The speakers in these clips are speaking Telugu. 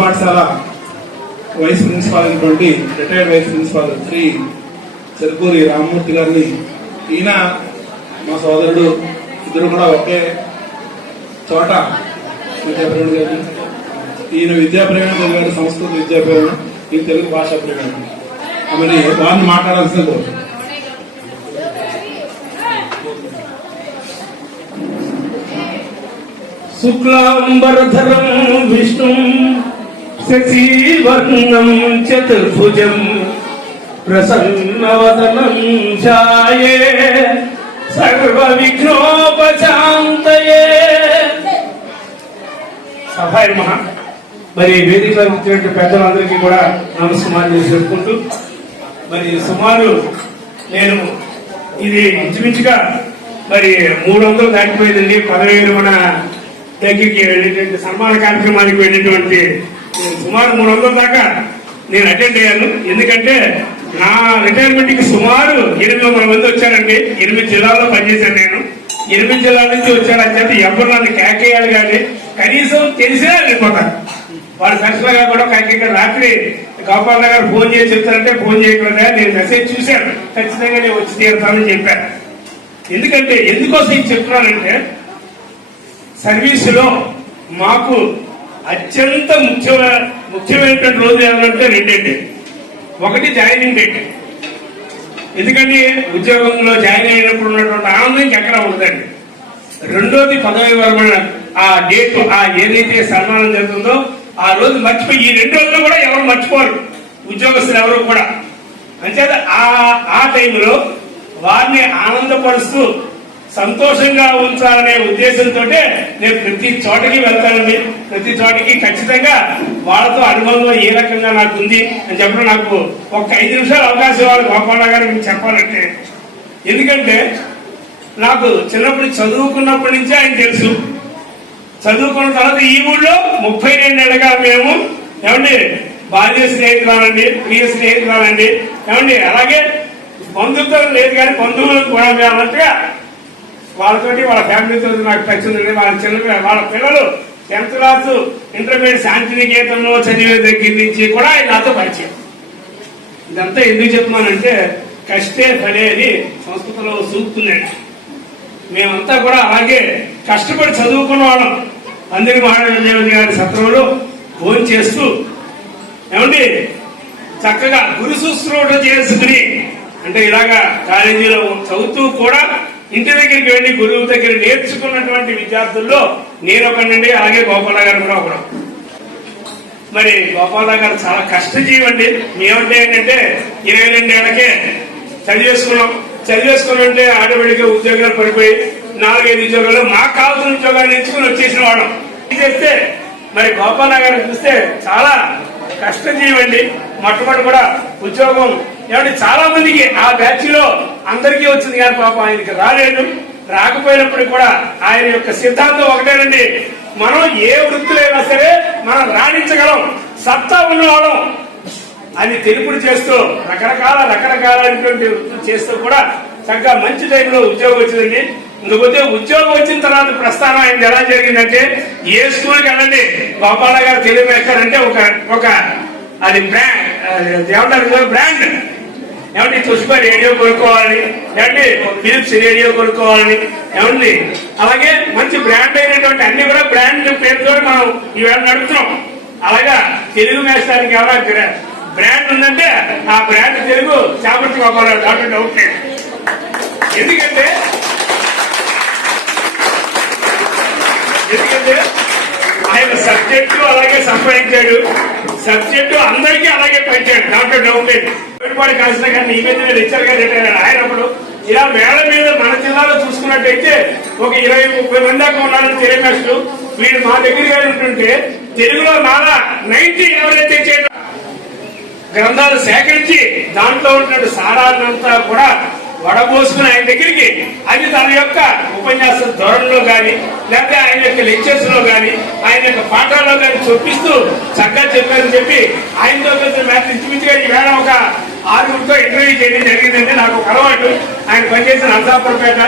పాఠశాల వైస్ ప్రిన్సిపాల్ అయినటువంటి retired vice principal Shri Cherukuri Rammurthy గారిని, ఈయన మా సోదరుడు, ఇద్దరు కూడా ఒకే చోట విద్యాప్రేరణ గారు. ఈయన విద్యాప్రేరణ చదివారు, సంస్కృత విద్యాప్రేరణ, ఈయన తెలుగు భాషా ప్రేరణ. మరి వారిని మాట్లాడాల్సిన కోరు. శుక్లాంబరధరం విష్ణుం శశివర్ణం చతుర్భుజం ప్రసన్నవదనం ఛాయే సర్వ విఘ్నోపశాంతయే. సభాయ మహా. మరి వేదికలో వచ్చినటువంటి పెద్దలందరికీ కూడా నమస్కారం చేసి చెప్పుకుంటూ, మరి సుమారు నేను ఇది ఇంచుమించుగా మరి 300 దాటిపోయిందండి. 10,000 మన దగ్గరికి వెళ్ళేటువంటి సన్మాన కార్యక్రమానికి వెళ్ళేటువంటి సుమారు 300 దాకా నేను అటెండ్ అయ్యాను. ఎందుకంటే నా రిటైర్మెంట్ కి సుమారు 800 మంది వచ్చారండి. 8 జిల్లాల్లో పనిచేశాను నేను. 8 జిల్లాల నుంచి వచ్చారు. అని చెప్పి ఎవరు నన్ను కేకేయాలి కానీ కనీసం తెలిసినా వెళ్ళిపోతారు. వాడు స్పెషల్ గా కూడా రాత్రి గోపాల్ గారు ఫోన్ చేసి చెప్తారంటే ఫోన్ చేయకుండా నేను మెసేజ్ చూశాను, ఖచ్చితంగా నేను వచ్చి తీరుతానని చెప్పాను. ఎందుకంటే ఎందుకోసం ఇది చెప్తున్నానంటే, సర్వీసులో మాకు అత్యంత ముఖ్యమైనటువంటి రోజు ఏమంటే రెండండి. ఒకటి జాయినింగ్ డేట్. ఎందుకంటే ఉద్యోగంలో జాయిన్ అయినప్పుడు ఉన్నటువంటి ఆనందం ఇంకెక్కడ ఉండదండి. రెండోది పదవి విరమణ. ఆ డేట్, ఆ ఏదైతే సన్మానం జరుగుతుందో ఆ రోజు మర్చిపోయి, ఈ 2 రోజులు కూడా ఎవరు మర్చిపోరు, ఉద్యోగస్తులు ఎవరు కూడా. అంచేత ఆ టైంలో వారిని ఆనందపరుస్తూ సంతోషంగా ఉంచాలనే ఉద్దేశంతో నేను ప్రతి చోటకి వెళ్తానండి. ప్రతి చోటకి ఖచ్చితంగా వాళ్ళతో అనుబంధం ఏ రకంగా నాకు ఉంది అని చెప్పడం, నాకు ఒక 5 నిమిషాలు అవకాశం ఇవ్వాలి గోపాల గారు మీకు చెప్పాలంటే. ఎందుకంటే నాకు చిన్నప్పుడు చదువుకున్నప్పటి నుంచి ఆయన తెలుసు. చదువుకున్న తర్వాత ఈ ఊళ్ళో 32 ఏళ్ళగా మేము ఏమండి బాల్య స్నేహితురాలండి, ప్రియ స్నేహితురాలండి, ఏమండి అలాగే బంధుత్వం లేదు కానీ బంధువులకు కూడా మేము అన్నట్టుగా వాళ్ళతోటి వాళ్ళ ఫ్యామిలీతో నాకు టచ్ ఉందండి. వాళ్ళ పిల్లలు 10th క్లాస్ ఇంటర్మీడియట్ శాంతినికేతనంలో చదివే దగ్గర నుంచి కూడా ఆయన నాతో పరిచయం. ఇదంతా ఎందుకు చెప్తున్నానంటే, కష్టే ఫలే అని సంస్కృతంలో సూక్తుందండి. మేమంతా కూడా అలాగే కష్టపడి చదువుకున్న వాళ్ళం. అందరి మహాదేవి గారి సత్రంలో ఫోన్ చేస్తూ ఏమండి చక్కగా గురు శుశ్రూష చేసుకుని, అంటే ఇలాగా కాలేజీలో చదువుతూ కూడా ఇంటి దగ్గరికి వెళ్ళి గురువు దగ్గర నేర్చుకున్నటువంటి విద్యార్థుల్లో నేను ఒకనండి. అలాగే గోపాల గారు కూడా ఒకడు. మరి గోపాల గారు చాలా కష్టజీవండి. మేమంటే ఏంటంటే 22 ఏళ్లకే చదివేసుకున్నాం. ఆటోమేటిక్గా ఉద్యోగాలు పడిపోయి 4-5 ఉద్యోగాలు మాకు కావాల్సిన ఉద్యోగాలు ఎంచుకుని వచ్చేసిన వాళ్ళం చేస్తే, మరి గోపాల గారిని చూస్తే చాలా కష్టజీవండి. మొట్టమొదటి కూడా ఉద్యోగం ఏమంటే చాలా మందికి ఆ బ్యాచ్ లో అందరికీ వచ్చింది కానీ పాపం ఆయనకి రాలేదు. రాకపోయినప్పుడు కూడా ఆయన యొక్క సిద్ధాంతం ఒకటేనండి, మనం ఏ వృత్తులైనా సరే మనం రాణించగలం, సత్తా ఉన్నవాళ్ళం అని తెలుపుడు చేస్తూ రకరకాలైనటువంటి వృత్తులు చేస్తూ కూడా చక్కగా మంచి టైంలో ఉద్యోగం వచ్చిందండి. ఇంకపోతే ఉద్యోగం వచ్చిన తర్వాత ప్రస్థానం ఆయన ఎలా జరిగిందంటే, ఏ స్కూల్కి వెళ్ళండి గోపాల గారు తెలుగు వేస్తారంటే ఒక అది బ్రాండ్ ఏమండి పుష్ప రేడియో కొనుక్కోవాలని, ఏమండి ఫిలిప్స్ రేడియో కొనుక్కోవాలని, ఏమండి అలాగే మంచి బ్రాండ్ అయినటువంటి అన్ని కూడా బ్రాండ్ పేరుతో మనం ఈవేళ నడుపుతున్నాం. అలాగా తెలుగు వేస్తానికి ఎవరైనా బ్రాండ్ ఉందంటే ఆ బ్రాండ్ తెలుగు చాపర్తి గోపాల దాంట్లో డౌట్ లేదు. ఎందుకంటే ఆయన సబ్జెక్టు అలాగే సంపాదించాడు, సబ్జెక్టు అందరికీ అలాగే పంచాడు, దాంట్లో డౌట్ లేదు. పెట్టుబడి కాల్సిన కానీ ఈ మీద లెక్చర్ గా రిటైర్ అయ్యాడు. ఆయన అప్పుడు ఇలా వేళ మీద మన జిల్లాలో చూసుకున్నట్టయితే ఒక 20-30 మంది దాకా ఉన్నారని తెలియమేస్తూ వీడు మా దగ్గరగా ఉంటుంటే తెలుగులో నాలా 90 ఎవరైతే గ్రంథాలు సేకరించి దాంట్లో ఉన్నటువంటి సారాన్నంతా కూడా వడబోసుకుని ఆయన దగ్గరికి అది తన యొక్క ఉపన్యాస ధోరణిలో కానీ లేకపోతే ఆయన యొక్క లెక్చర్స్ లో కానీ ఆయన యొక్క పాఠాల్లో కానీ చొప్పిస్తూ చక్కగా చెప్పారని చెప్పి ఆయనతో ఇంచుమించుగా ఈవేళ ఒక 6 ఇంటర్వ్యూ చేయడం జరిగిందంటే నాకు ఒక అలవాటు. ఆయన పనిచేసిన అల్సాపురపేట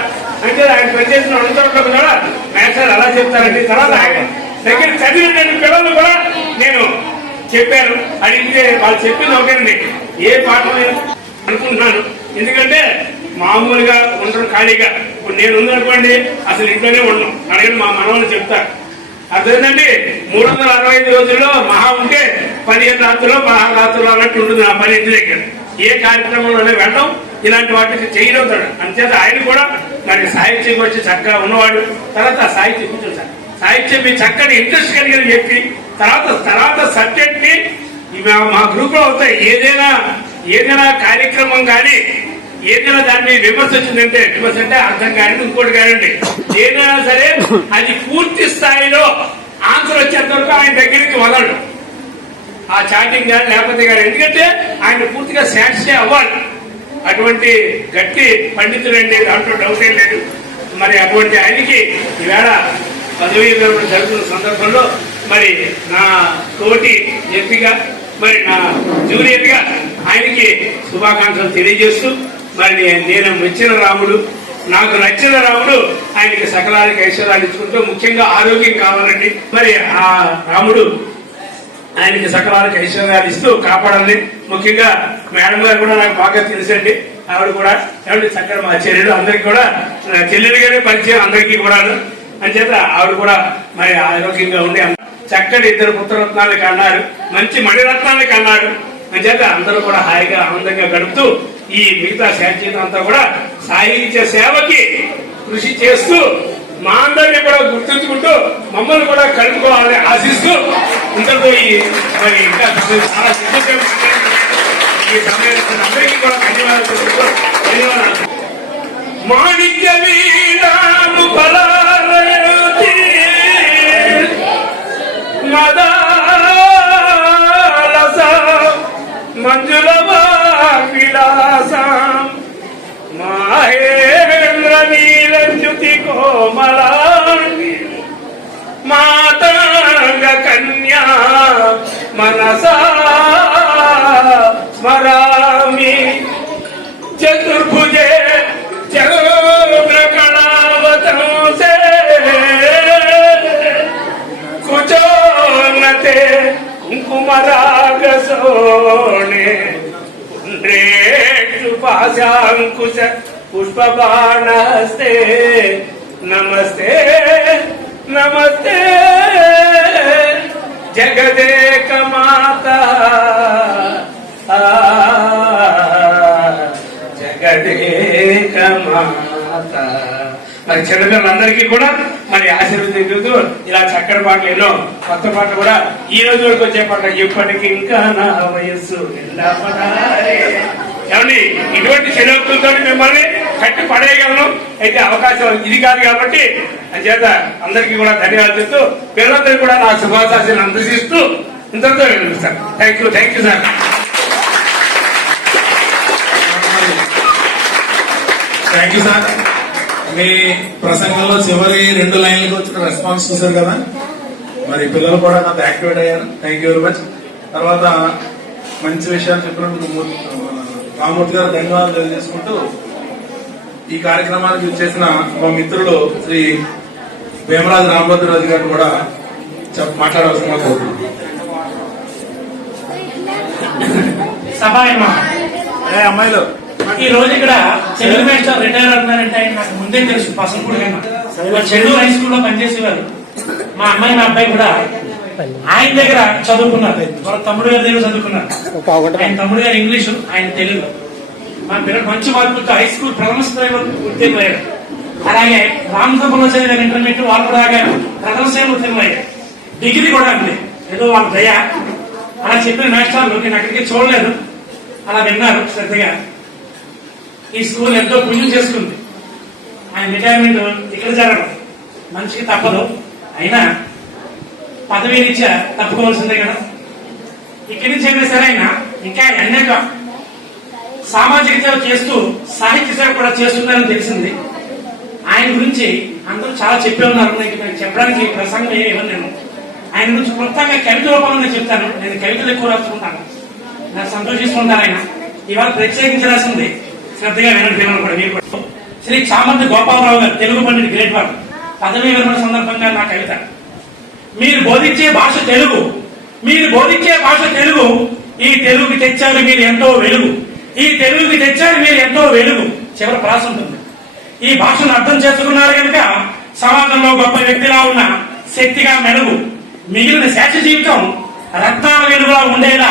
అంటే ఆయన పనిచేసిన అనంతపురంలో కూడా మేస్టర్ అలా చెప్తారండి. తర్వాత ఆయన దగ్గర చదివినటువంటి పిల్లలు కూడా నేను చెప్పారు. అడిగితే వాళ్ళు చెప్పింది ఒకటండి, ఏ పాట అనుకుంటున్నాను. ఎందుకంటే మామూలుగా ఉండరు ఖాళీగా. ఇప్పుడు నేను ఉందనుకోండి అసలు ఇంట్లోనే ఉండను, అడగండి మా మనవాళ్ళు చెప్తారు. అదేంటండి 365 రోజుల్లో మహా ఉంటే 15 రాత్రులు 16 రాత్రులు అన్నట్టు ఉంటుంది నా పని ఇంటి దగ్గర. ఏ కార్యక్రమంలోనే వెళ్ళడం, ఇలాంటి వాటికి చేయడం. అంచేత ఆయన కూడా నాకు సాహిత్యం వచ్చి చక్కగా ఉన్నవాడు. తర్వాత సాహిత్యం కూర్చొని సాహిత్యం మీ చక్కని ఇంట్రెస్ట్ కలిగిన చెప్పి తర్వాత సబ్జెక్ట్ ని మా గ్రూప్ లో అవుతాయి. ఏదైనా కార్యక్రమం కానీ ఏదైనా దాన్ని విమర్శ వచ్చిందంటే, విమర్శ అంటే అర్థం కానీ ఇంకోటి కానివ్వండి, ఏదైనా సరే అది పూర్తి స్థాయిలో ఆన్సర్ వచ్చేంత వరకు ఆయన దగ్గరికి వదలడు. ఆ చాటింగ్ కానీ లేకపోతే కానీ, ఎందుకంటే ఆయన పూర్తిగా సాటిస్ఫై అవ్వాలి. అటువంటి గట్టి పండితులండి, దాంట్లో డౌట్ ఏం లేదు. మరి అటువంటి ఆయనకి ఈవేళ పదవీ విరమణ జరుగుతున్న సందర్భంలో మరి నా తోటి ఎంపీగా, మరి నా జూనియర్ గా ఆయనకి శుభాకాంక్షలు తెలియజేస్తూ, మరి నేను మెచ్చిన రాముడు, నాకు నచ్చిన రాముడు ఆయనకి సకలానికి ఐశ్వర్యాలు ఇచ్చుకుంటూ, ముఖ్యంగా ఆరోగ్యం కావాలండి. మరి ఆ రాముడు ఆయనకి సకలానికి ఐశ్వర్యాలు ఇస్తూ కాపాడాలని. ముఖ్యంగా మేడం గారు కూడా నాకు బాగా తెలుసండి. ఆవిడ కూడా ఏమంటే చక్కగా మా చెల్లెలు అందరికీ కూడా చెల్లెలుగానే పరిచయం అందరికీ కూడా. అంచేత ఆవిడ కూడా మరి ఆరోగ్యంగా ఉండి చక్కటి 2 పుత్రరత్నాలు కన్నారు, మంచి మణిరత్నాలు కన్నాడు. అంచేత అందరూ కూడా హాయిగా ఆనందంగా గడుపుతూ ఈ మిగతా శాంతియుతం అంతా కూడా సాహిత్య సేవకి కృషి చేస్తూ మా అందరినీ కూడా గుర్తుంచుకుంటూ మమ్మల్ని కూడా కలుపుకోవాలని ఆశిస్తూ ఇంతలో మరి ఇంకా చాలా ఈ సమయానికి అందరికీ కూడా ధన్యవాదాలు. మాణిక్య వీణాను ఫలారతి మదాలస మంజుల విలాసం మహేంద్ర నీలంజుతి కోమలాంగి మాతంగ కన్యా మనసా స్మరామి చతుర్భుజే చంద్రకళావతంసే కుచోన్నతే కుంకుమరాగసోణే పాశాంకుశ పుష్పబాణస్తే నమస్తే నమస్తే జగదేక మాత జగదేక మాత. మరి చిన్నపిల్లలందరికీ కూడా మరి ఆశీర్వదిస్తూ ఇలా చక్కటి పాటలు ఎన్నో కొత్త పాటలు కూడా ఈ రోజు వరకు వచ్చే పాట. ఇప్పటికి ఇంకా నా వయస్సు ఏమండి, ఇటువంటి చెలవులతో మిమ్మల్ని కట్టి పడేయగలను. అయితే అవకాశం ఇది కాదు కాబట్టి అంచేత అందరికీ కూడా ధన్యవాదాలు చెప్తూ పిల్లలందరికీ కూడా నా శుభాకాంక్షలు అందజేస్తూ ఇంతతో sir. Thank you sir. Thank you sir. మీ ప్రసంగంలో చివరి 2 లైన్లకు వచ్చిన రెస్పాన్స్ చూశారు కదా, మరి పిల్లలు కూడా నాకు యాక్టివేట్ అయ్యారు. Thank you very much. తర్వాత మంచి విషయాలు చెప్పినందుకు రామూర్తి గారు ధన్యవాదాలు తెలియజేసుకుంటూ ఈ కార్యక్రమానికి చేసిన మా మిత్రులు శ్రీ వేమరాజు రామభద్రరాజు గారు కూడా మాట్లాడవలసిన కోరుతున్నాను. అమ్మాయిలు ఈ రోజు ఇక్కడ చెల్లెలు మేస్టర్ రిటైర్ అవుతున్నారంటే ఆయన నాకు ముందే తెలుసు. పసంపూడి కన్నా చెల్లెలు హై స్కూల్లో పనిచేసేవారు. మా అమ్మాయి మా అబ్బాయి కూడా ఆయన దగ్గర చదువుకున్నారు. వాళ్ళ తమ్ముడు గారి దగ్గర చదువుకున్నారు. ఆయన తమ్ముడు గారు ఇంగ్లీషు, ఆయన తెలుగు. మా పిల్లలు మంచి మార్కులతో హై స్కూల్ ప్రథమ స్థాయి వరకు ఉత్తీర్ణమయ్యారు. అలాగే రామసభలో చదివిన ఇంటర్మీడియట్ వాళ్ళు కూడా ప్రథమ స్థాయి ఉత్తీర్ణమయ్యారు. డిగ్రీ కూడా అంతే, ఏదో వాళ్ళ దయ. అలా చెప్పిన మేస్టర్లు నేను అక్కడికి చూడలేదు, అలా విన్నారు శ్రద్ధగా. ఈ స్కూల్ ఎంతో పుణ్యం చేసుకుంది. ఆయన రిటైర్మెంట్ ఇక్కడ జరగడం మనిషికి తప్పదు. అయినా పదవి రీత్యా తప్పుకోవాల్సిందే కదా. ఇక్కడి నుంచి అయినా సరే ఆయన ఇంకా అనేక సామాజిక సేవ చేస్తూ సాహిత్య సేవ కూడా చేస్తున్నారని తెలిసింది. ఆయన గురించి అందరూ చాలా చెప్పే ఉన్నారు. నాకు చెప్పడానికి ప్రసంగం ఏమని నేను ఆయన గురించి క్లుప్తంగా కవిత రూపంలో నేను చెప్తాను. నేను కవితలు ఎక్కువ రాసుకుంటాను, నాకు సంతోషిస్తుంటాను. ఆయన ఇవాళ ప్రత్యేకించి రాసింది, శ్రద్ధగా వినండి కూడా మీరు కూడా. శ్రీ చామంతి గోపాలరావు గారు, తెలుగు పండిట్, గ్రేట్ 1, పదవీ విరమణ సందర్భంగా నా కవిత. మీరు బోధించే భాష తెలుగు, మీరు బోధించే భాష తెలుగు. ఈ తెలుగుకి తెచ్చారు మీరు ఎంతో వెలుగు. ఈ తెలుగుకి తెచ్చారు మీరు ఎంతో వెలుగు. చివరి ప్రాస ఉంటుంది. ఈ భాషను అర్థం చేసుకున్నారు కనుక సమాజంలో గొప్ప వ్యక్తిగా ఉన్న శక్తిగా మెలుగు. మిగిలిన శేష జీవితం రత్నాల వెలుగులా ఉండేలా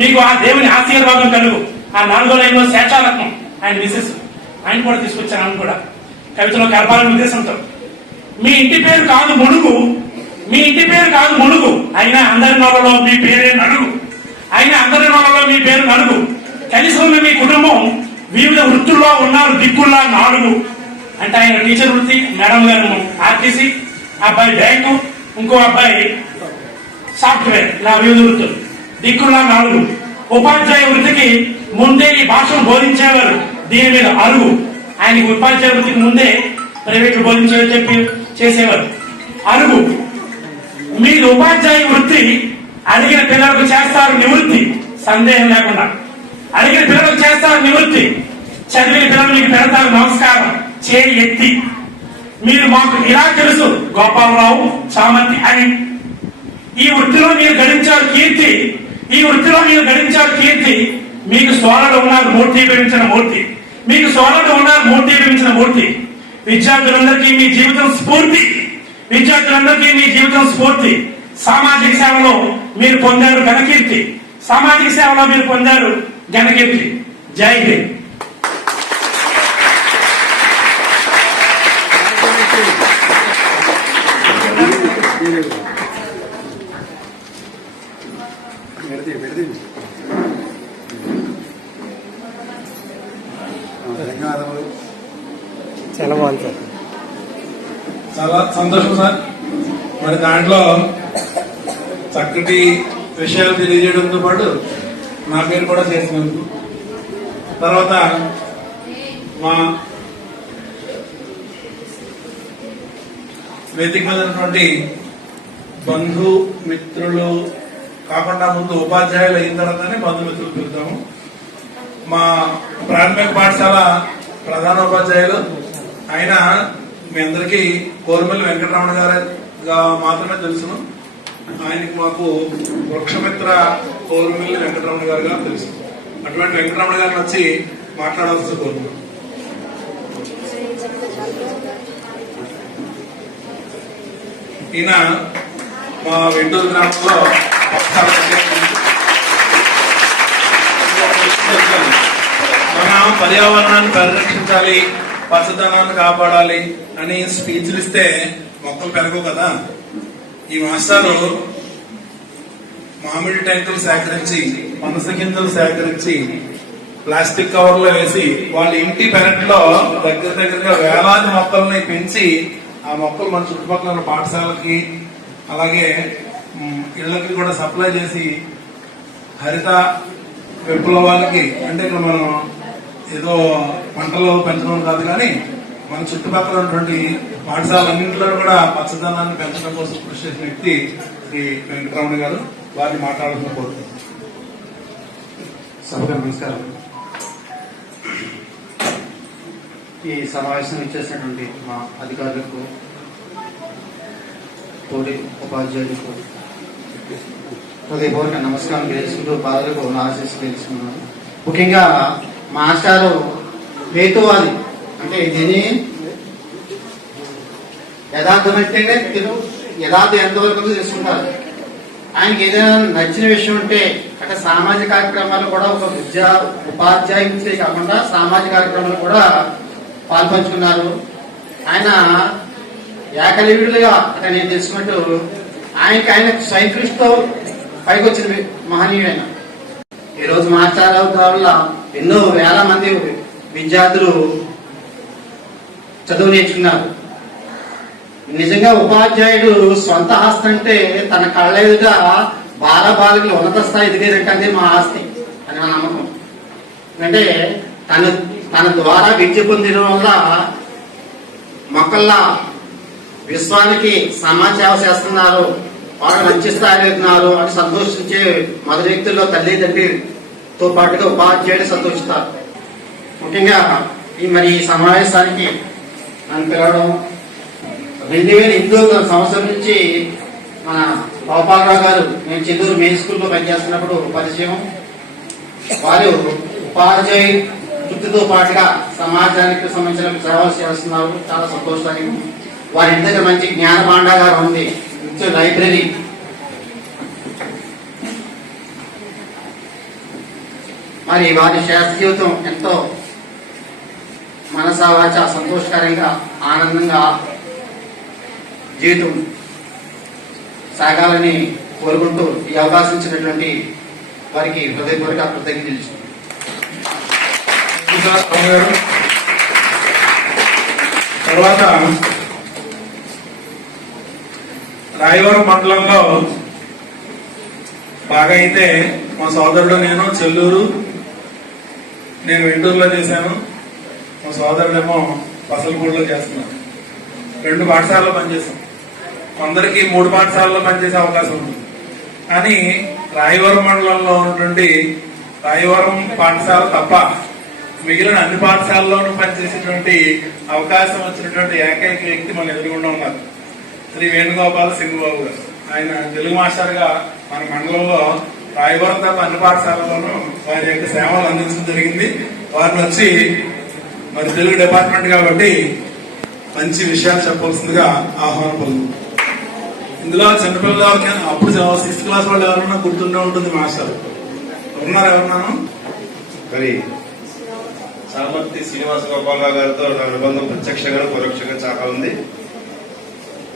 మీకు ఆ దేవుని ఆశీర్వాదం కలుగు. ఆ 4వ లైన్లో శేషారత్నం ఆయన మిసెస్ ఆయన కూడా తీసుకొచ్చాను. ఆయన కూడా కవితలో కలపాలనే ఉద్దేశంతో మీ ఇంటి పేరు కాదు మునుగు, మీ ఇంటి పేరు కాదు మునుగు, అయినా అందరి నోళ్ళలో మీ పేరే నలుగు, అయినా అందరి నోళ్ళలో మీ పేరు నలుగు. కలిసి ఉన్న మీ కుటుంబం వివిధ వృత్తుల్లో ఉన్నారు దిక్కుల్లా 4. అంటే ఆయన టీచర్ వృత్తి, మేడం గారు ఆర్టీసీ, అబ్బాయి బ్యాంకు, ఇంకో అబ్బాయి సాఫ్ట్వేర్, ఇలా వివిధ వృత్తులు దిక్కుల్లా 4. ఉపాధ్యాయ వృత్తికి ముందే ఈ భాషను బోధించేవారు. దీని మీద అరుగు. ఆయనకి ఉపాధ్యాయ వృత్తికి ముందే ప్రైవేట్ బోధించేవారు చెప్పి చేసేవారు. అరుగు. మీరు ఉపాధ్యాయ వృత్తి అడిగిన పిల్లలకు చేస్తారు నివృత్తి, సందేహం లేకుండా. అడిగిన పిల్లలకు చేస్తారు నివృత్తి. చదివిన పిల్లలు మీకు పెడతారు నమస్కారం చేయి ఎత్తి. మీరు మాకు ఇలా తెలుసు గోపాలరావు చామంతి అని. ఈ వృత్తిలో మీరు గడించారు కీర్తి, ఈ వృత్తిలో మీరు గడించారు కీర్తి. మీకు సోదరుడు ఉన్నారు మూర్తీభవించిన మూర్తి, మీకు సోదరుడు ఉన్నారు మూర్తీభవించిన మూర్తి. విద్యార్థులందరికీ మీ జీవితం స్ఫూర్తి, విద్యార్థులందరికీ మీ జీవితం స్ఫూర్తి. సామాజిక సేవలో మీరు పొందారు ఘనకీర్తి, సామాజిక సేవలో మీరు పొందారు ఘనకీర్తి. జై హింద్. ధన్యవాదములు. చాలా బాగుంది సార్. చాలా సంతోషం సార్. మరి దాంట్లో చక్కటి విషయాలు తెలియజేయడంతో పాటు నా పేరు కూడా చేసినందుకు, తర్వాత మా వేదిక మీద ఉన్నటువంటి బంధు మిత్రులు కాకుండా ముందు ఉపాధ్యాయులు అయిన తర్వాతనే బంధుమిత్రులు పిలుతాము. మా ప్రాథమిక పాఠశాల ప్రధానోపాధ్యాయులు ఆయన మీ అందరికీ కోరుమల్లి వెంకటరమణ గారుగా మాత్రమే తెలుసును. ఆయనకి మాకు వృక్షమిత్ర కోరుమల్లి వెంకటరమణ గారుగా తెలుసు. అటువంటి వెంకటరమణ గారిని వచ్చి మాట్లాడాల్సి కోరుతున్నాం. ఈయన మా వెంటూరు గ్రామంలో మన పర్యావరణాన్ని పరిరక్షించాలి, పచ్చదనాన్ని కాపాడాలి అని స్పీచ్లు ఇస్తే మొక్కలు పెరగవు కదా. ఈ మాస్టారు మామిడి టెంకులు సేకరించి, పనస గింజలు సేకరించి ప్లాస్టిక్ కవర్లో వేసి వాళ్ళ ఇంటి పెరట్లో దగ్గరగా వేలాది మొక్కల్ని పెంచి ఆ మొక్కలు మన చుట్టుపక్కల ఉన్న పాఠశాలకి అలాగే ఇళ్లకి కూడా సప్లై చేసి హరిత విప్లవానికి, అంటే ఇక్కడ మనం ఏదో పంటలు పెంచడం కాదు కానీ మన చుట్టుపక్కల ఉన్నటువంటి పాఠశాలన్నింటిలో కూడా పచ్చదనాన్ని పెంచడం కోసం కృషి చేసిన వ్యక్తి శ్రీ వెంకటరమణ గారు. వారిని మాట్లాడాలని కోరుతున్నాను. సభకు నమస్కారం. ఈ సమావేశం ఇచ్చేసినటువంటి మా అధికారులకు, తోటి ఉపాధ్యాయులకు హృదయపూర్వక నమస్కారం తెలుసుకుంటూ బాధలకు నా ఆశీస్సులు తెలుసుకున్నాను. ముఖ్యంగా మాస్టారు హేతువాది, అంటే దీన్ని యథార్థమైతేనే యథార్థం ఎంతవరకు తెలుసుకుంటారు. ఆయనకి ఏదైనా నచ్చిన విషయం ఉంటే అంటే సామాజిక కార్యక్రమాలు కూడా ఒక ఉపాధ్యాయులే కాకుండా సామాజిక కార్యక్రమాలు కూడా పాల్పంచుకున్నారు. ఆయన ఏకలీవుడుగా అంటే నేను తెలుసుకున్నట్టు ఆయన స్వయం కృషితో పైకి వచ్చిన మహనీయుడైన. ఈరోజు మాస్టర్ వల్ల ఎన్నో వేల మంది విద్యార్థులు చదువు నేర్చుకున్నారు. నిజంగా ఉపాధ్యాయుడు సొంత ఆస్తి అంటే తన కళ్ళ ఎదుట బాలబాలికలు ఉన్నత స్థాయి ఎదిగేదంటే మా ఆస్తి అని నా నమ్మకం. అంటే తన ద్వారా విద్య పొందడం వల్ల మొక్కల్లా విశ్వానికి సమాచారం చేస్తున్నారు, వాళ్ళు మంచి స్థాయిలో వెళ్తున్నారు అని సంతోషించే మొదటి వ్యక్తుల్లో తల్లిదండ్రులతో పాటుగా ఉపాధ్యాయుడు సంతోషిస్తారు. ముఖ్యంగా ఈ సమావేశానికి నన్ను పిలవడం 2008 సంవత్సరం నుంచి మన గోపాలరావు గారు నేను చెల్లూరు మెయిన్ స్కూల్లో పనిచేస్తున్నప్పుడు పరిచయం. వారు ఉపాధ్యాయ వృత్తితో పాటుగా సమాజానికి సంబంధించిన సేవలు చేస్తున్నారు. చాలా సంతోషదాయకం. వారి ఇంటి దగ్గర మంచి జ్ఞాన భాండాగారం ఉంది, లైబ్రరీ. మరి వారి శాస్త్ర జీవితం ఎంతో మనసా వాచ సంతోషకరంగా ఆనందంగా జీవితం సాగాలని కోరుకుంటూ ఈ అవకాశం ఇచ్చినటువంటి వారికి హృదయపూర్వక కృతజ్ఞతలు. తర్వాత రాయవరం మండలంలో బాగా అయితే మా సోదరుడు నేను చెల్లూరు, నేను వెంటూరులో చేశాను. మా సోదరుడేమో పసలపూడిలో చేస్తున్నాను. 2 పాఠశాలలో పనిచేస్తాం. కొందరికి 3 పాఠశాలలో పనిచేసే అవకాశం ఉంటుంది. కానీ రాయవరం మండలంలో ఉన్నటువంటి రాయవరం పాఠశాల తప్ప మిగిలిన అన్ని పాఠశాలలోనూ పనిచేసేటువంటి అవకాశం వచ్చినటువంటి ఏకైక వ్యక్తి మన ఎదురుగుండా ఉన్నారు, శ్రీ వేణుగోపాల సింగుబాబు గారు. ఆయన తెలుగు మాస్టర్ గా మన మండలంలో రాయవరం తప్ప అన్ని పాఠశాలలోనూ వారి యొక్క సేవలు అందించడం జరిగింది. వారిని వచ్చి మరి తెలుగు డిపార్ట్మెంట్ కాబట్టి మంచి విషయాలు చెప్పవలసిందిగా ఆహ్వానం పలుకు. ఇందులో చిన్నపిల్లలు అప్పుడు 6th క్లాస్ వాళ్ళు ఎవరన్నా గుర్తుండే ఉంటుంది మాస్టర్ ఉన్నారు. ఎవరున్నాను మరి సామర్థ్య శ్రీనివాస గోపాలరావు గారితో నా అనుబంధం ప్రత్యక్షంగా పరోక్షంగా చాలా ఉంది.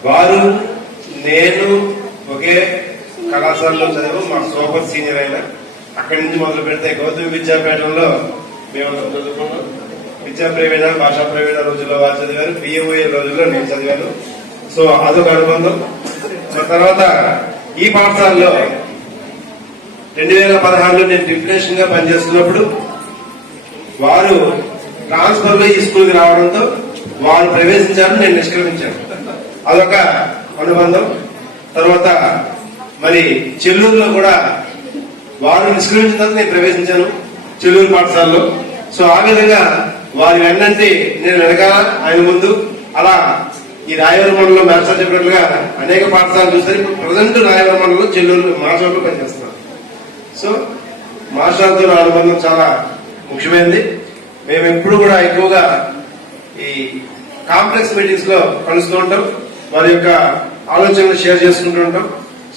వారు నేను ఒకే కళాశాలలో చదివాము. మా సూపర్ సీనియర్ అయిన అక్కడి నుంచి మొదలు పెడితే గౌతమి విద్యాపీఠంలో మేము చదువుకున్నాం. విద్యా ప్రవీణ, భాషా ప్రవీణ రోజుల్లో వారు చదివారు. బిఏఓఏ రోజుల్లో నేను చదివాను. సో అదొక అనుబంధం. తర్వాత ఈ పాఠశాలలో 2016లో నేను డిప్యుటేషన్ గా పనిచేస్తున్నప్పుడు వారు ట్రాన్స్ఫర్ లో ఈ స్కూల్కి రావడంతో వారు ప్రవేశించారు, నేను నిష్క్రమించాను. అదొక అనుబంధం. తర్వాత మరి చెల్లూరులో కూడా వారు నిష్క్రమించిన తర్వాత నేను ప్రవేశించాను చెల్లూరు పాఠశాలలో. సో ఆ విధంగా వారి వెన్నంటి నేను వెనకాల, ఆయన ముందు. అలా ఈ రాయవరం మండలంలో మేస్టర్ చెప్పినట్లుగా అనేక పాఠశాలలు చూస్తారు. ఇప్పుడు ప్రజెంట్ రాయవరం మండలంలో చెల్లూరు మాస్టర్లో పనిచేస్తున్నారు. సో మాస్టర్తో నా అనుబంధం చాలా ముఖ్యమైనది. మేము ఎప్పుడు కూడా ఎక్కువగా ఈ కాంప్లెక్స్ మీటింగ్స్ లో కలుస్తూ ఉంటాం. వారి యొక్క ఆలోచనలు షేర్ చేసుకుంటూ ఉంటాం.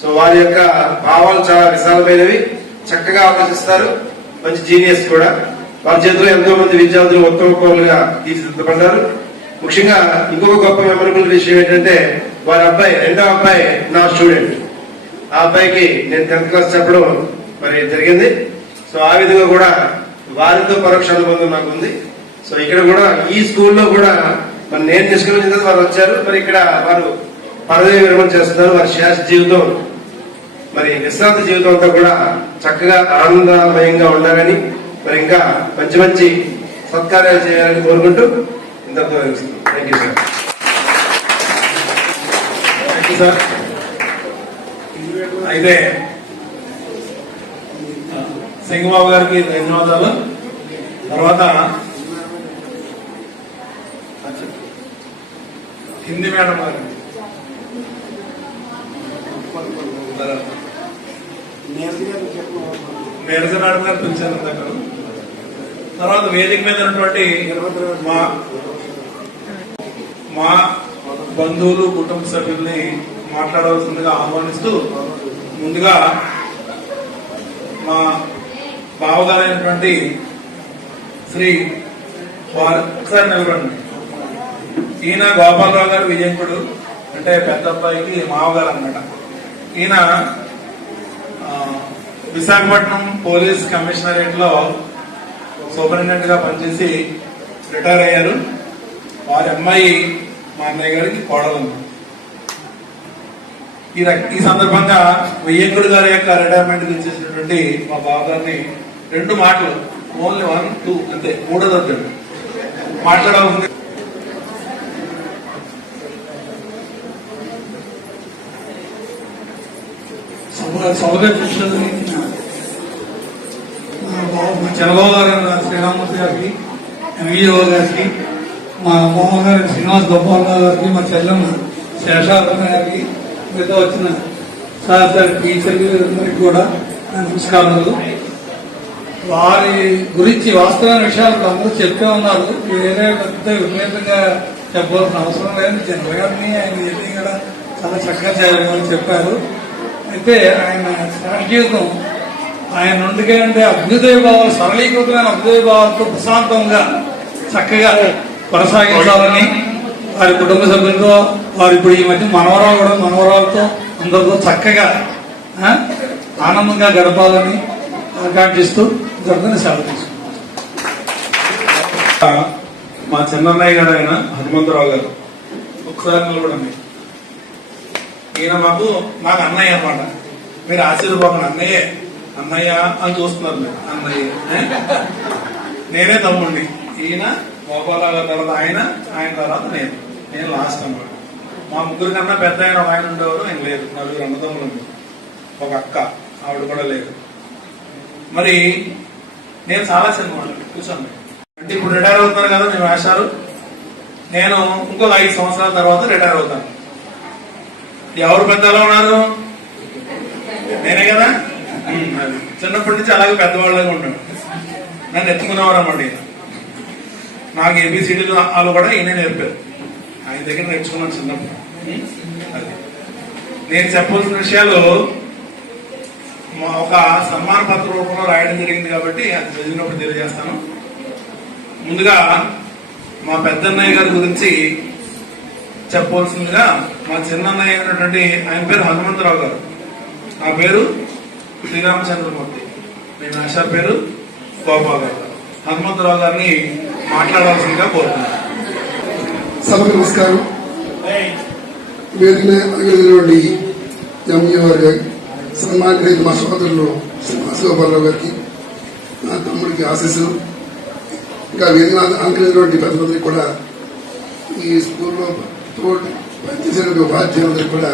సో వారి యొక్క భావాలు చాలా విశాలమైనవి, చక్కగా ఆలోచిస్తారు. మంచి జీనియస్ కూడా. వారి చేతిలో ఎంతో మంది విద్యార్థులు ఉత్తమ పౌరులుగా తీర్చిదిద్దబడ్డారు. ముఖ్యంగా ఇంకొక గొప్ప మెమరబుల్ విషయం ఏంటంటే వారి అబ్బాయి, 2వ అబ్బాయి నా స్టూడెంట్. ఆ అబ్బాయికి నేను 10th క్లాస్ చెప్పడం మరి జరిగింది. సో ఆ విధంగా కూడా వారితో పరోక్ష అనుబంధం నాకు ఉంది. సో ఇక్కడ కూడా ఈ స్కూల్లో కూడా మరి నేను నిష్క్రమించిన తర్వాత వారు వచ్చారు. మరి ఇక్కడ వారు పదవి విరమణ చేస్తున్నారు. వారి శాస్త్ర జీవితం మరి విశ్రాంతి జీవితం అంతా కూడా చక్కగా ఆనందమయంగా ఉండాలని, మరి ఇంకా మంచి మంచి సత్కార్యాలు చేయాలని కోరుకుంటూ ఇంతతో thank you sir. Thank you sir. అయితే సింగబాబు గారికి ధన్యవాదాలు. తర్వాత హిందీ మేడం గారు, నీరజ మేడం గారు పిలిచారు దగ్గర. తర్వాత వేదిక మీద ఉన్నటువంటి మా బంధువులు, కుటుంబ సభ్యుల్ని మాట్లాడవలసిందిగా ఆహ్వానిస్తూ, ముందుగా మా బావగారైనటువంటి శ్రీ ఒకసారి నిలబడండి. ఈయన గోపాలరావు గారు విజయంకుడు, అంటే పెద్ద అబ్బాయికి మావగారు అన్నమాట. ఈయన విశాఖపట్నం పోలీస్ కమిషనరేట్ లో సూపరింటెండెంట్ గా పనిచేసి రిటైర్ అయ్యారు. వారి అమ్మాయి మా అన్నయ్య గారికి కోడలు. ఈ సందర్భంగా విజయంకుడు గారి యొక్క రిటైర్మెంట్ ఇచ్చేసినటువంటి మా బాబు గారిని 2 మాటలు, ఓన్లీ 1, 2 అంతే, 3వ అధ్యాయం మాట్లాడాల్సింది. సభగా చూసిన చంద్రబాబు గారు, శ్రీరామూర్తి గారికి, ఎంఈఓ గారికి, మా మోహన్ గారి శ్రీనివాస్ గోపాలరావు గారికి, మా చెల్లెమ్మ శేషారావు గారికి, మిగతా వచ్చిన సహచర టీచర్లందరికీ కూడా నా నమస్కారాలు. వారి గురించి వాస్తవమైన విషయాలు అందరూ చెప్తూ ఉన్నారు. వేరే పెద్ద విపరీతంగా చెప్పవలసిన అవసరం లేదు. జనరల్ గారిని ఆయన ఎన్ని కూడా చాలా చక్కగా చేయాలని చెప్పారు. అయితే ఆయన జీవితం ఆయన నుండిగా అంటే అభ్యుదయ భావాలు, సరళీకృతమైన అభ్యుదయ భావాలతో ప్రశాంతంగా చక్కగా కొనసాగించాలని వారి కుటుంబ సభ్యులతో, వారి ఇప్పుడు ఈ మధ్య మనవరాలతో అందరితో చక్కగా ఆనందంగా గడపాలని ఆకాంక్షిస్తూ జరుగుతున్న సెలవు తీసుకుంటాం. మా చిన్నన్నయ్య గారు ఆయన హనుమంతరావు గారు ఒకసారి నిలబడండి. ఈయన నాకు అన్నయ్య అన్నమాట. మీరు ఆశీర్వాదం అన్నయ్య అని చూస్తున్నారు. మీరు అన్నయ్య, నేనే తమ్ముడిని. ఈయన గోపాలరావు గారి తర్వాత ఆయన తర్వాత నేను లాస్ట్ అన్నమాట. మా ముగ్గురు కన్నా పెద్ద ఆయన ఒక ఆయన ఉండేవారు, ఆయన లేరు. నలుగురు అన్నదమ్ములు ఉంది, ఒక అక్క, ఆవిడ కూడా లేదు. మరి నేను చాలా చిన్నవాడు. కూర్చోండి. అంటే ఇప్పుడు రిటైర్ అవుతున్నారు కదా మీ వేషాలు. నేను ఇంకొక 5 సంవత్సరాల తర్వాత రిటైర్ అవుతాను. ఎవరు పెద్దలో ఉన్నారు? నేనే కదా. చిన్నప్పటి నుంచి అలాగే పెద్దవాళ్ళగా ఉంటాడు. నన్ను ఎత్తుకునేవారు అన్నమాట. ఈయన నాకు ఏబిసిడీలు వాళ్ళు కూడా ఈయన నేర్పారు. ఆయన దగ్గర నేర్చుకున్నాను చిన్నప్పుడు. అది నేను చెప్పవలసిన విషయాలు ఒక సన్మాన పత్ర రూపంలో రాయడం జరిగింది కాబట్టి అది చదివినప్పుడు తెలియజేస్తాను. ముందుగా మా పెద్దన్నయ్య గారి గురించి చెప్పవలసిందిగా మా చిన్నన్నయ్య అయినటువంటి ఆయన పేరు హనుమంతరావు గారు, నా పేరు శ్రీరామచంద్రమూర్తి, మీ నాశార్ పేరు గోపాల్ గారు. హనుమంతరావు గారిని మాట్లాడాల్సిందిగా కోరుతున్నాను. సభకు నమస్కారం. వేదికటువంటి ఎంఈఓ గారి, సన్మానిత మా సోదరులు శ్రీనివాస గోపాలరావు గారికి, నా తమ్ముడికి ఆశీస్సులు, ఇంకా వేదిక అనుకరించినటువంటి పెద్దలందరికీ కూడా, ఈ స్కూల్లో పనిచేసిన ఉపాధ్యాయులందరికీ కూడా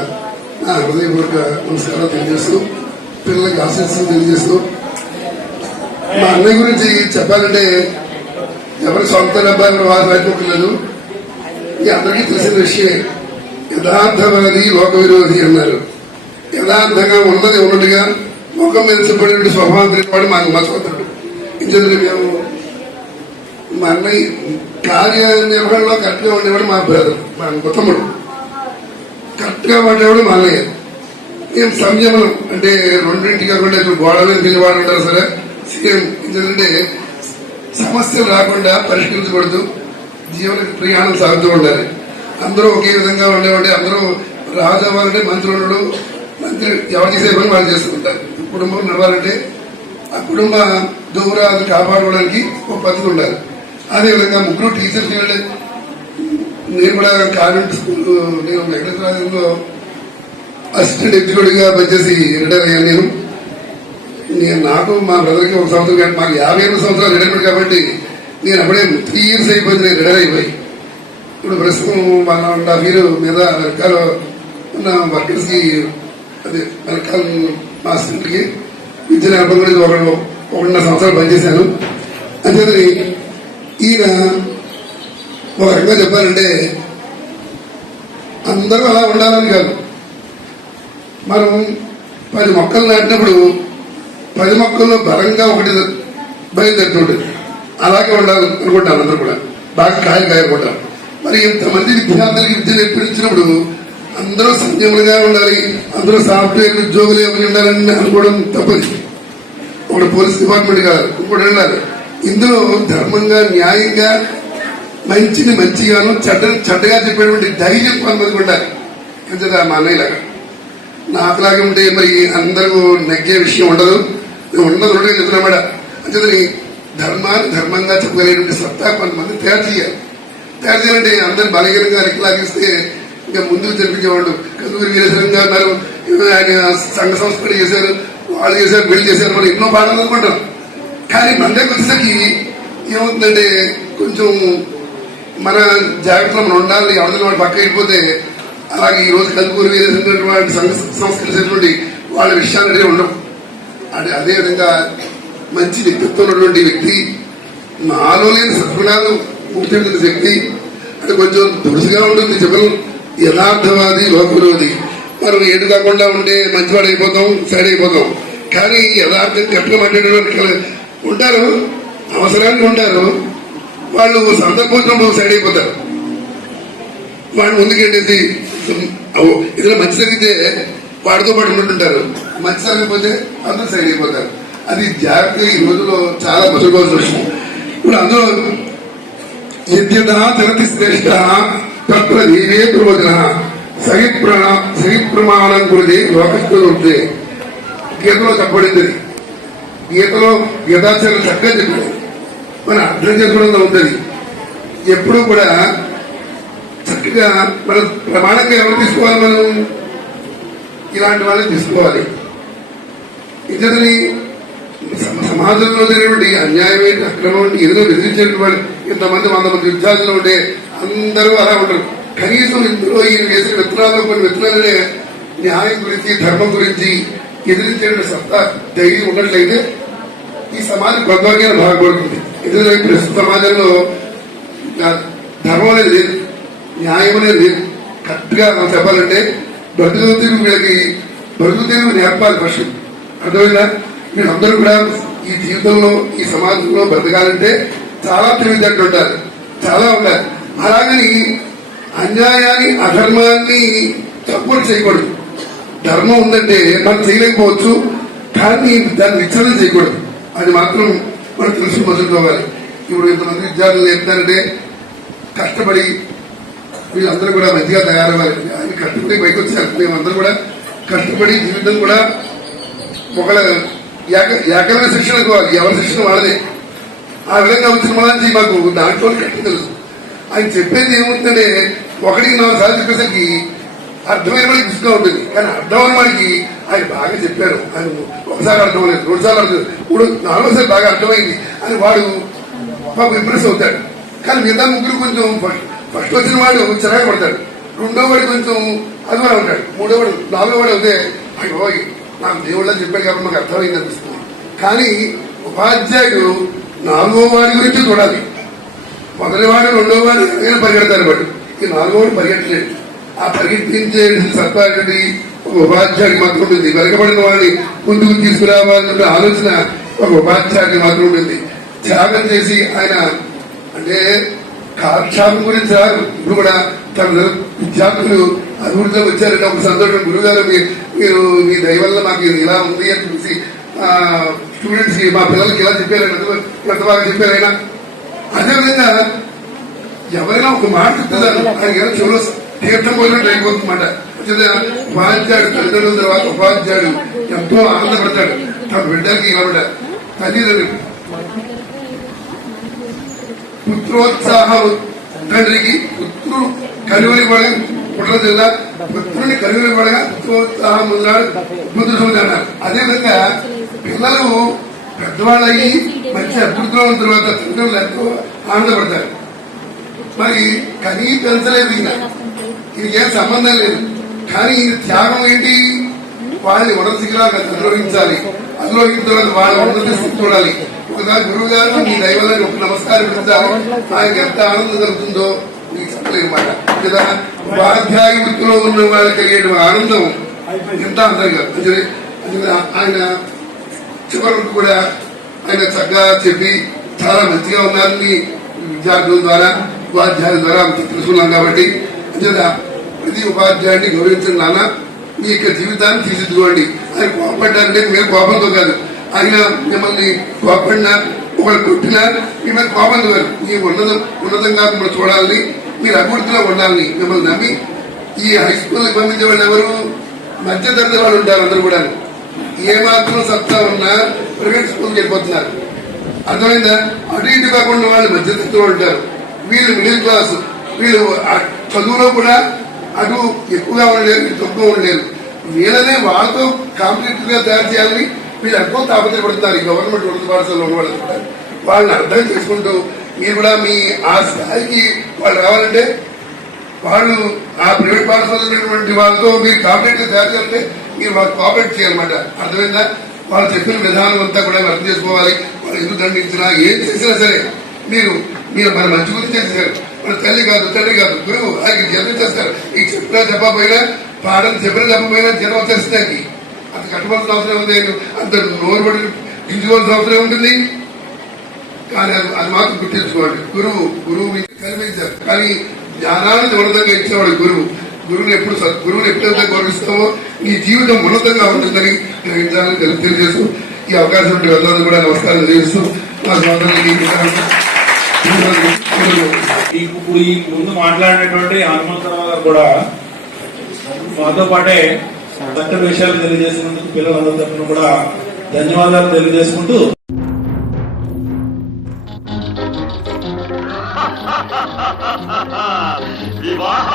నా హృదయపూర్వక నమస్కారాలు తెలియజేస్తూ, పిల్లలకి ఆశీస్సులు తెలియజేస్తూ, మా అన్నయ్య గురించి చెప్పాలంటే ఎవరి సొంత డబ్బాలు వారు రాకపోలేదు. ఈ అందరికీ తెలిసిన విషయమే. యథార్థవాది లోక విరోధి అన్నారు. యథార్థంగా ఉన్నది ఉన్నట్టుగా ముఖం మీద చెప్పబడిన స్వభావం తెలియవాడు మా సోదరుడు. ఇందులో మేము మా అన్నయ్య కార్యనిర్వహణలో కరెక్ట్గా ఉండేవాడు మా బ్రదర్, మా తమ్ముడు. కరెక్ట్గా పడేవాడు మా అన్నయ్య. మేము సంయమనం అంటే రెండింటికి కాకుండా గోడ మీద పిల్లవాడు ఉంటారు సరే సేమ్. ఎందుకంటే సమస్యలు రాకుండా పరిష్కరించకూడదు, జీవన ప్రయాణం సాగుతూ ఉండాలి. అందరూ ఒకే విధంగా ఉండేవాడి. అందరూ రాజు అవ్వాలంటే మంత్రులు, మంత్రి ఎవరు చేసే పని వాళ్ళు చేసుకుంటారు. కుటుంబం నడవాలంటే ఆ కుటుంబ దూరాలు కాపాడుకోవడానికి ఒక పద్ధతి ఉండాలి. అదేవిధంగా ముగ్గురు టీచర్స్. నేను కూడా కాన్వెంట్ స్కూల్, నేను వెంకటేశ్వరంలో అసిస్టెంట్ ఎగ్జిక్యూటివ్ గా పనిచేసి రిటైర్ అయ్యాను. నాకు మా బ్రదర్కి 1 సంవత్సరం, కానీ మాకు 58 సంవత్సరాలు రిటైర్మెంట్ కాబట్టి నేను అప్పుడే 3 years అయిపోయింది నేను రిటైర్ అయిపోయి. ఇప్పుడు ప్రస్తుతం 1.5 years మీద వెనకాల ఉన్న వర్కర్స్ కి, అదే వెనకాల మా అసిస్టెంట్కి విద్య నేర్పడం గురించి 1.5 సంవత్సరాలు పనిచేశాను. అంతేకాని ఈయన ఒక రకంగా చెప్పాలంటే అందరూ అలా ఉండాలని కాదు. మనం 10 మొక్కలు నాటినప్పుడు 10 మొక్కల్లో బలంగా ఒకటి బయలుదేరుతుంటుంది. అలాగే ఉండాలి అనుకుంటాను. అందరూ కూడా బాగా కాయకుంటారు. మరి ఇంతమంది విద్యార్థులకి విద్య నేర్పించినప్పుడు అందరూ సంయమనంగా ఉండాలి, అందరూ సాఫ్ట్వేర్ ఉద్యోగులు ఎవరు ఉండాలని అనుకోవడం తప్పదు. ఒకటి పోలీస్ డిపార్ట్మెంట్ కాదు, ఇంకోటి ఉండాలి. ఇందులో ధర్మంగా, న్యాయంగా, మంచిని మంచిగాను, చెడ్డగా చెప్పేటువంటి ధైర్యం కొంతమందికి ఉండాలి. ఎందుకంటే మా అన్నయ్యలాగా నాకులాగే ఉంటే మరి అందరూ నెగ్గే విషయం ఉండదు. ఉన్నది ఉండగా చెప్తున్నా. అంతే ధర్మాన్ని ధర్మంగా చెప్పగలిగినటువంటి సత్తా కొంతమంది తయారు చేయాలంటే అందరు బలహీనంగా రెక్కలాగిస్తే ఇంకా ముందుకు జరిపించేవాళ్ళు. కదుగురి వీరేశ్వరం గారు ఉన్నారు, ఆయన సంఘ సంస్కరణ చేశారు, వాళ్ళు చేశారు, వీళ్ళు చేశారు, మనం ఎన్నో పాఠాలు అనుకుంటాం. కానీ మన దగ్గర వచ్చేసరికి ఏమవుతుందంటే కొంచెం మన జాగ్రత్తలో మనం ఉండాలి. అవతల వాడు పక్క అయిపోతే అలాగే ఈ రోజు కదుగురి వీరేశ్వరం వాటి సంఘ సంస్కరించేటువంటి వాళ్ళ విషయాలు ఉండవు. అదేవిధంగా మంచి వ్యక్తిత్వం ఉన్నటువంటి వ్యక్తి, నాలో లేని సద్గుణాలు గుర్తించిన వ్యక్తి, అంటే కొంచెం దురుసుగా ఉంటుంది చెప్పడం. యథార్థవాది లోక విరోధి. మనం ఏడు కాకుండా ఉంటే మంచివాడు అయిపోతాం, సైడ్ అయిపోతాం. కానీ యథార్థం కరెక్ట్గా మాట్లాడేవాళ్ళు ఉంటారు, అవసరానికి ఉంటారు. వాళ్ళు సందర్భం సైడ్ అయిపోతారు. వాడు ముందుకెళ్ళేసి ఏదైనా మంచి జరిగితే వాడితో పాటు ఉంటుంటారు, మంచి జరగకపోతే అందరూ సైడ్ అయిపోతారు. అది జాగ్రత్త ఈ రోజుల్లో చాలా మసులుకోవాల్సిన విషయం. ఇప్పుడు అందులో యద్యత జగతి శ్రేష్ఠ తత్రదీవే ప్రవచన సహిత్ ప్రమాణం గురిది లోకస్తు ఉంటే గీతలో చెప్పబడింది. గీతలో గీతాచార్యులు చక్కగా చెప్పాడు, మన అర్థం చేసుకోవడంలో ఉంటుంది. ఎప్పుడు కూడా చక్కగా మన ప్రమాణంగా ఎవరు తీసుకోవాలి, మనం ఇలాంటి వాళ్ళని తీసుకోవాలి. ఇతని సమాజంలో జరిగినటువంటి అన్యాయం ఏంటి, అక్రమం ఏంటి, ఏదో బెదిరించేటువంటి వాళ్ళు ఇంతమంది 100 మంది విద్యార్థులు ఉంటే అందరూ అలా ఉండరు. కనీసం ఇందులో ఈయన వేసిన విత్తనాల్లో కొన్ని విత్తనాలనే న్యాయం గురించి, ధర్మం గురించి ఎదిరించేటువంటి సత్తా ధైర్యం ఉన్నట్లయితే ఈ సమాజం కొంతవరకైనా బాగుపడుతుంది. ఎందుకంటే ప్రస్తుత సమాజంలో ధర్మం అనేది లేదు, న్యాయం అనేది లేదు. కరెక్ట్గా మనం చెప్పాలంటే బ్రతుకు వీళ్ళకి బ్రతుకు తెరువు నేర్పాలి ఫస్ట్. అర్థమైందా? వీళ్ళందరూ కూడా ఈ జీవితంలో ఈ సమాజంలో బ్రతకాలంటే చాలా తెలివితేటలు ఉండాలి, చాలా ఉండాలి. అలాగని అన్యాయాన్ని అధర్మాన్ని సపోర్ట్ చేయకూడదు. ధర్మం ఉందంటే మనం చేయలేకపోవచ్చు, కానీ దాన్ని విచ్ఛేదన చేయకూడదు. అది మాత్రం మనం తెలుసు మొదలుకోవాలి. ఇప్పుడు ఇంతమంది విద్యార్థులు చెప్తారంటే కష్టపడి వీళ్ళందరూ కూడా మంచిగా తయారవ్వాలి. ఆయన కష్టపడి బయటకు వచ్చారు. మేమందరూ కూడా కష్టపడి జీవితం కూడా ఒక ఏకమైన శిక్షణ కావాలి, ఎవరి శిక్షణ వాళ్ళదే. ఆ విధంగా వచ్చిన వాళ్ళని మాకు దాంట్లో కష్టం తెలుసు. ఆయన చెప్పేది ఏమవుతుందంటే 1-4 సార్లు చెప్పేసరికి అర్థమైన వాడికి ఇసుగా ఉంటుంది, కానీ అర్థమైన వాడికి ఆయన బాగా చెప్పారు. ఆయన ఒకసారి అర్థం లేదు, 2 సార్లు అర్థం, 3-4సారి బాగా అర్థమైంది అని వాడు మాకు ఇంప్రెస్ అవుతాడు. కానీ మిగతా ముగ్గురు కొంచెం ఫస్ట్ వచ్చిన వాడు చిరాకు పడతాడు, 2వ వాడు కొంచెం అదివాడు ఉంటాడు, 3వ వాడు 4వ వాడు అవుతే అయ్యో నాకు దేవుళ్ళ చెప్పాడు కాబట్టి మాకు అర్థమైంది అనిపిస్తుంది. కానీ ఉపాధ్యాయుడు 4వ వాడి గురించి చూడాలి. మొదటి వాడు 2వ వాడు ఏదైనా పరిగెడతారు, బట్టి ఈ 4వ వాడు పరిగెట్టలేదు. ఆ పరిగెత్తించే సత్తా ఒక ఉపాధ్యాయుడికి మాత్రం ఉంటుంది. వెనకబడిన వాడిని ముందుకు తీసుకురావాలన్న ఆలోచన ఒక ఉపాధ్యాయుడికి మాత్రం ఉంటుంది. త్యాగం చేసి ఆయన అంటే కాలక్షేపం గురించి రాదు. ఇప్పుడు కూడా తన విద్యార్థులు అభివృద్ధిలోకి వచ్చారంటే ఒక సంతోషం. గురువుగారు మీరు మీ దయ వల్ల మాకు ఇలా ఉంది అని చూసి స్టూడెంట్స్ కి మా పిల్లలకి ఇలా చెప్పారైనా ఎంత బాగా చెప్పారైనా. అదేవిధంగా ఎవరైనా ఒక మాట చెప్తున్నారు, ఆయన ఏదో చెవులో తీర్థం పోయినట్టు అయిపోతుందన్నమాట. ఉపాధ్యాయుడు తల్లిదండ్రుల తర్వాత ఉపాధ్యాయుడు ఎంతో ఆనందపడతాడు తన బిడ్డకి ఇలా బిడ్డ తల్లిదండ్రులు పుత్రోత్సాహం. తండ్రికి పుత్రుడు కలువరి పడగా పుట్ల జిల్లా పుత్రుడిని కలువరి పడగా పుత్రోత్సాహం ముందున్నాడు పుత్రుడు అన్నారు. అదేవిధంగా పిల్లలు పెద్దవాళ్ళు అయ్యి మంచి అభివృద్ధిలో ఉన్న తర్వాత తల్లిదండ్రులు ఎంతో ఆనందపడతారు. మరి కనీ పెంచలేదు, ఇది ఏం సంబంధం లేదు. కానీ త్యాగం ఏంటి, వాళ్ళని ఉన్నత శిఖరాలు అధిరోహించాలి. అధిరోహించిన తర్వాత వాళ్ళ ఉన్నత స్థితి చూడాలి. ఒకసారి గురువు గారు మీ దైవాలని ఒక నమస్కారం పెట్టాలి, ఆయనకు ఎంత ఆనందం కలుగుతుందో మీకు చెప్పలేదు మాట. లేదా ఉపాధ్యాయ వృత్తిలో ఉన్న వాళ్ళకి కలిగే ఆనందం ఎంత అంతగా. ఆయన చివరి వరకు కూడా ఆయన చక్కగా చెప్పి చాలా మంచిగా ఉన్నారని విద్యార్థుల ద్వారా ఉపాధ్యాయుల ద్వారా తెలుసుకున్నాం. కాబట్టి ప్రతి ఉపాధ్యాయుడిని గౌరవించిన నాన్న మీ యొక్క జీవితాన్ని తీర్చిదిద్దుకోండి. ఆయన కోపడ్డారంటే మీరు కోపంతో కాదు, ఆయన మిమ్మల్ని కోపడినా ఒకళ్ళు కొట్టినా మిమ్మల్ని కోపంతో కాదు, మీ ఉన్నతంగా మిమ్మల్ని చూడాలని, మీరు అభివృద్ధిలో ఉండాలని మిమ్మల్ని నమ్మి ఈ హై స్కూల్కి పంపించే వాళ్ళు ఎవరు మధ్య తరగతి వాళ్ళు ఉంటారు. అందరూ కూడా ఏమాత్రం సత్తా ఉన్నా ప్రైవేట్ స్కూల్కి వెళ్ళిపోతున్నారు. అర్థమైందా? అటు ఇటు కాకుండా వాళ్ళు మధ్య తరగతిలో ఉంటారు. వీళ్ళు మిడిల్ క్లాస్, వీళ్ళు చదువులో కూడా అటు ఎక్కువగా ఉండలేరు, ఇటు తక్కువ ఉండలేరు. వీళ్ళనే వాళ్ళతో కాంపిటేటివ్ గా తయారు చేయాలని వీళ్ళు ఎక్కువ తాపత్రపడుతున్నారు. ఈ గవర్నమెంట్ ఉన్నత పాఠశాలలో ఉన్న వాళ్ళు కూడా వాళ్ళని అర్థం చేసుకుంటూ మీరు కూడా మీ ఆ స్థాయికి వాళ్ళు రావాలంటే వాళ్ళు ఆ ప్రైవేట్ పాఠశాలలో ఉన్నటువంటి వాళ్ళతో మీరు కాంపిటేటివ్ తయారు చేయాలంటే మీరు వాళ్ళు కోఆపరేట్ చేయాలన్నమాట. అర్థమైందా? వాళ్ళు చెప్పిన విధానం అంతా కూడా అర్థం చేసుకోవాలి. వాళ్ళు ఎందుకు దండించినా ఏం చేసినా సరే మీరు మన మంచి గురించి చేసేసారు. మన తల్లి కాదు తండ్రి కాదు గురువు ఆయనకి జన్మ చేస్తారు. ఈ చెప్పినా చెప్పకపోయినా పాటలు చెప్పిన చెప్పకపోయినా జనం వచ్చేస్తాయి. అంత కట్టుకోవాల్సిన అవసరం ఉంది, అంత నోరు పడి గింజుకోవాల్సిన అవసరం ఉంటుంది. కానీ అది మాత్రం గుర్తించుకోండి, గురువు మీకు కనిపించారు. కానీ జ్ఞానాన్ని ఉన్నతంగా ఇచ్చేవాడు గురువు. గురువుని ఎప్పుడైతే గౌరవిస్తామో నీ జీవితం ఉన్నతంగా ఉంటుందని గ్రహించాలని తెలియజేస్తూ ఈ అవకాశం ఉంటే వెళ్ళాలని కూడా నమస్కారం చేస్తూ మా సోదరులకి ఇప్పుడు ఈ ముందు మాట్లాడినటువంటి హనుమంతరావు గారు కూడా మాతో పాటే చక్కటి విషయాలు తెలియజేసినందుకు పిల్లలందరి తరఫున కూడా ధన్యవాదాలు తెలియజేసుకుంటూ వివాహ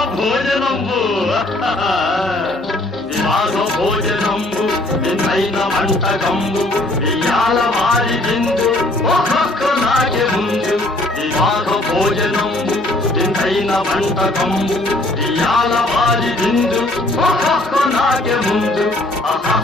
భోజనంబు నిన్నైన వంటకంబు ఇయాల వారి విందు ఒక్కొక్క నాకే ముందు. వివాహ భోజనంబు నిన్నైన వంటకంబు ఇయాల వారి విందు ఒక్కొక్క నాకే ముందు. ఆహా